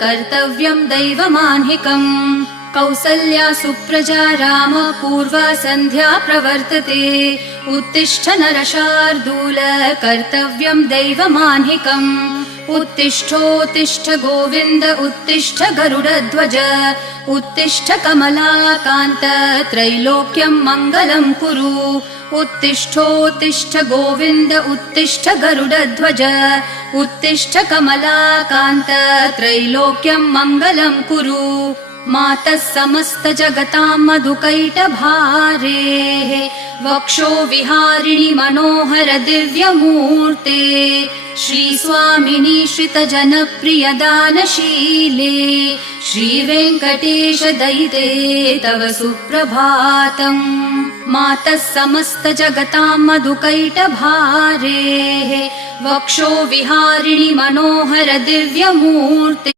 कर्तव्यं दैवमान्हिकम् कौसल्या सुप्रजा राम पूर्वा सन्ध्या प्रवर्तते उत्तिष्ठ नरशार्दूल कर्तव्यं दैवमान्हिकम् उत्तिष्ठोत्तिष्ठ गोविन्द उत्तिष्ठ गरुडध्वज उत्तिष्ठ कमलाकान्त त्रैलोक्यं मङ्गलं कुरु उत्तिष्ठोत्तिष्ठ गोविन्द उत्तिष्ठ गरुडध्वज उत्तिष्ठ कमलाकान्त त्रैलोक्यं मङ्गलं कुरु मातः समस्त जगतां मधुकैटभारेः वक्षो विहारिणि मनोहर दिव्यमूर्ते श्रीस्वामिनि श्रितजनप्रिय दानशीले श्रीवेङ्कटेश दयिते तव सुप्रभातम् मातः समस्त जगतां मधुकैटभारेः वक्षो विहारिणि मनोहर दिव्यमूर्ते